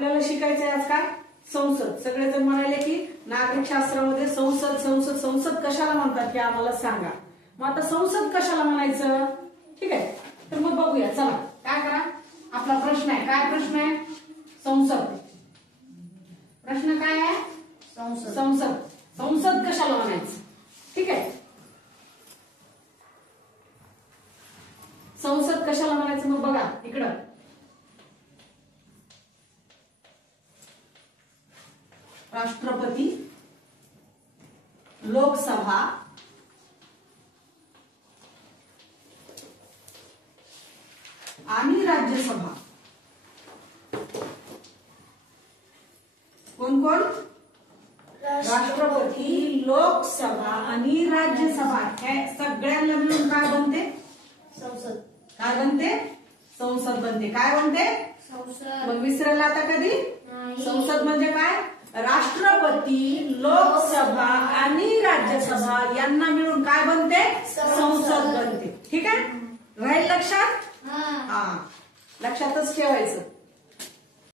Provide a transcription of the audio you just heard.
आपल्याला शिकायचंय आज काय? संसद. सगळेजण म्हणाले की नागरिक शास्त्रामध्ये संसद संसद संसद कशाला म्हणतात ते आम्हाला सांगा. मग आता संसद कशाला म्हणायचं? ठीक आहे, तर मग बघूया. चला काय करा, आपला प्रश्न आहे. काय प्रश्न आहे? संसद. प्रश्न काय आहे? संसद. संसद. संसद कशाला म्हणायचं? ठीक आहे, संसद कशाला म्हणायचं मग बघा इकडं. राष्ट्रपती, लोकसभा, आणि राज्यसभा. कोण कोण? राष्ट्रपती, लोकसभा आणि राज्यसभा. हे सगळ्यांना मिळून काय बनते? संसद. काय बनते? संसद बनते. काय बनते? संसद. मग विसरायला आता कधी? संसद म्हणजे काय? राष्ट्रपती, लोकसभा आणि राज्यसभा यांना मिळून काय बनते? संसद बनते. ठीक आहे, राहील लक्षात? हा, लक्षातच ठेवायचं.